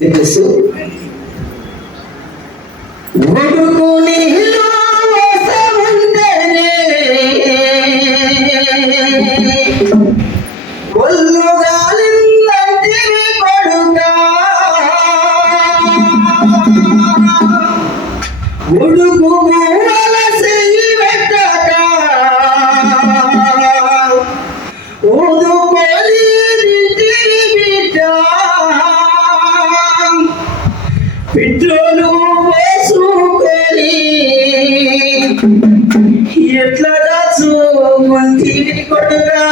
తెలుసు ఉడుకు నీళ్ళు ఎట్లా దాచుకుంటివి కొడుకా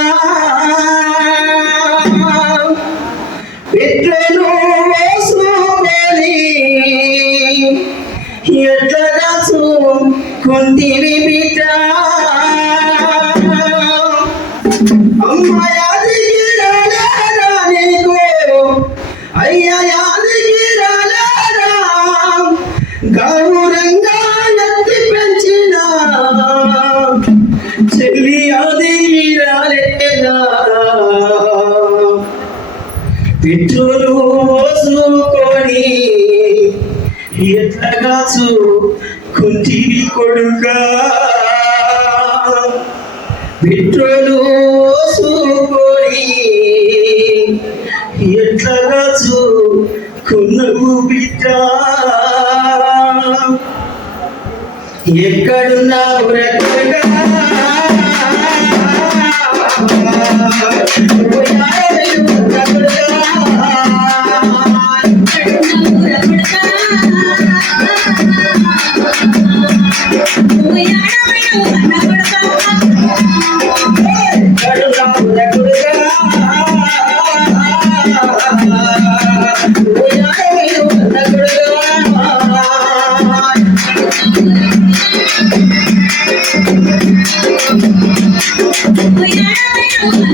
పెట్రోలు పోసుకొని ఎట్లా దాచుకుంటివి బిడ్డ అమ్మ అయ్యా యాదికి రాలేరా ఎట్లగా కుంటివి కొడుక. పెట్రోలు పోసుకొని ఎట్లగా కున్నవు బిడ్డ. ఎక్కడున్నావు Uhum.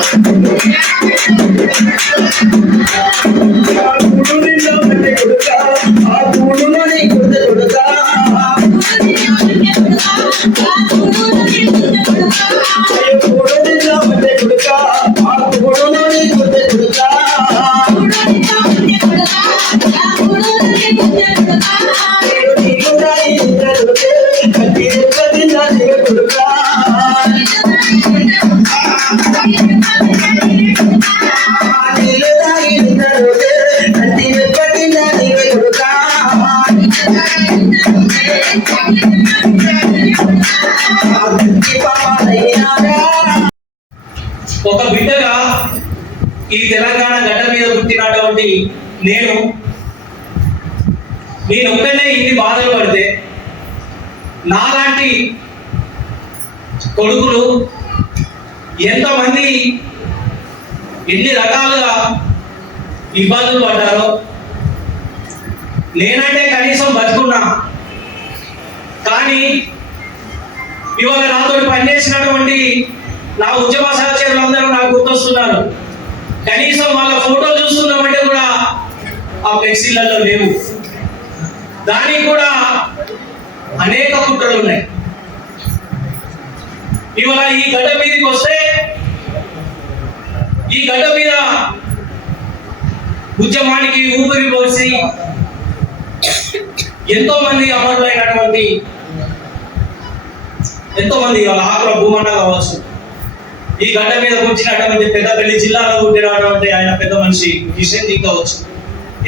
ఒక బిడ్డగా ఈ తెలంగాణ గడ్డ మీద పుట్టినటువంటి నేను నేనొక్కనే ఇన్ని బాధలు పడితే నాలాంటి కొడుకులు ఎంతమంది ఎన్ని రకాలుగా ఇబ్బందులు పడ్డారో నేనంటే కనీసం బతుకున్నా. కానీ ఇవాళ నాతో పనిచేసినటువంటి నా ఉద్యమ సహచరులు అందరూ నాకు గుర్తొస్తున్నారు. కనీసం వాళ్ళ ఫోటో చూస్తున్నామంటే కూడా ఆ ఫ్లెక్సీలలో లేవు. దానికి కూడా అనేక కుట్రలు ఉన్నాయి. ఇవాళ ఈ గడ్డ మీదకి వస్తే ఈ గడ్డ మీద ఉద్యమానికి ఊపిరి పోసి ఎంతో మంది అమరులైనటువంటి ఎంతో మంది వాళ్ళ ఆకుల భూమన్న కావచ్చు. ఈ గడ్డ మీద పుట్టినటువంటి పెద్దపల్లి జిల్లాలో పుట్టినటువంటి ఆయన పెద్ద మనిషి కిషన్ జీ కావచ్చు.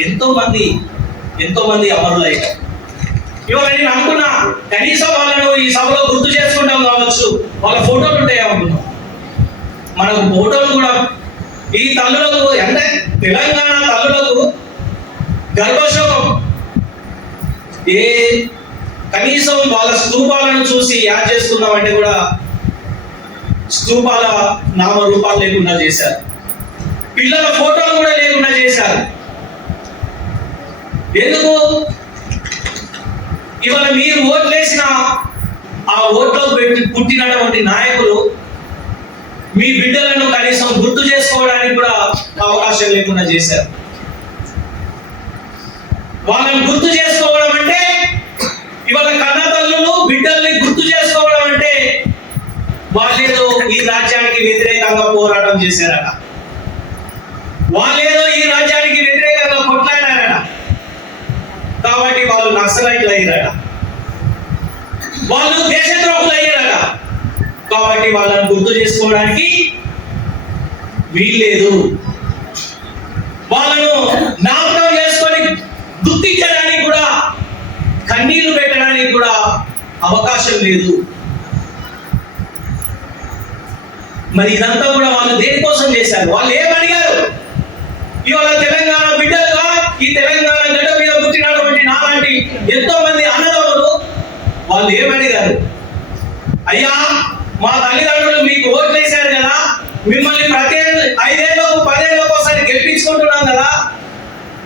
ఎంతో మంది ఎంతో మంది అమరులయ్యారు ఇవాళ నేను అనుకున్నా కనీసం వాళ్ళను ఈ సభలో గుర్తు చేసుకుంటాం కావచ్చు. వాళ్ళ ఫోటోలు ఉంటాయి అనుకున్నాం. మనకు ఫోటోలు కూడా ఈ తల్లులకు అంటే తెలంగాణ తల్లులకు గర్భశోకం. ఏ కనీసం వాళ్ళ స్తూపాలను చూసి యాడ్ చేసుకుందామంటే కూడా స్తూపాల నామరూపాలు లేకుండా చేశారు. పిల్లల ఫోటోలు కూడా లేకుండా చేశారు. ఎందుకు? ఇవాళ మీరు ఓట్లేసిన ఆ ఓట్లో పెట్టి పుట్టినటువంటి నాయకులు మీ బిడ్డలను కనీసం గుర్తు చేసుకోవడానికి కూడా అవకాశం లేకుండా చేశారు. వాళ్ళని గుర్తు చేసుకోవడం అంటే ఇవాళ కన్న తల్లులు బిడ్డల్ని గుర్తు చేసుకోవడం అంటే వాళ్ళేదో ఈ రాజ్యానికి వ్యతిరేకంగా పోరాటం చేశారట. వాళ్ళేదో ఈ రాజ్యానికి వ్యతిరేకంగా కొట్లాడారట. కాబట్టి వాళ్ళు నక్సలైట్లు అయ్యారట వాళ్ళు దేశద్రోహులు అయ్యారట కాబట్టి వాళ్ళని గుర్తు చేసుకోవడానికి వీల్లేదు. వాళ్ళను జ్ఞాపకం చేసుకొని దుఃఖించడానికి కూడా కన్నీళ్ళు పెట్టడానికి కూడా అవకాశం లేదు. మరి ఇదంతా కూడా వాళ్ళు దేనికోసం చేశారు? వాళ్ళు ఏమడిగారు ఇవాళ తెలంగాణ బిడ్డలుగా ఈ తెలంగాణ గడ్డ మీద పుట్టినటువంటి నాలాంటి ఎంతో మంది అన్నదమ్ములు వాళ్ళు ఏమడిగారు అయ్యా మా తల్లిదండ్రులు మీకు ఓట్లు వేశారు కదా మిమ్మల్ని ప్రతి ఐదేళ్ళకు పదేళ్ళకు ఒకసారి గెలిపించుకుంటున్నాం కదా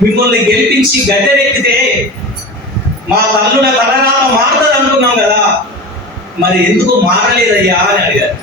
మిమ్మల్ని గెలిపించి గద్దెనెక్కితే మా తల్లుల తలరాత మారుతుంది అనుకున్నాం కదా మరి ఎందుకు మారలేదయ్యా అని అడిగారు.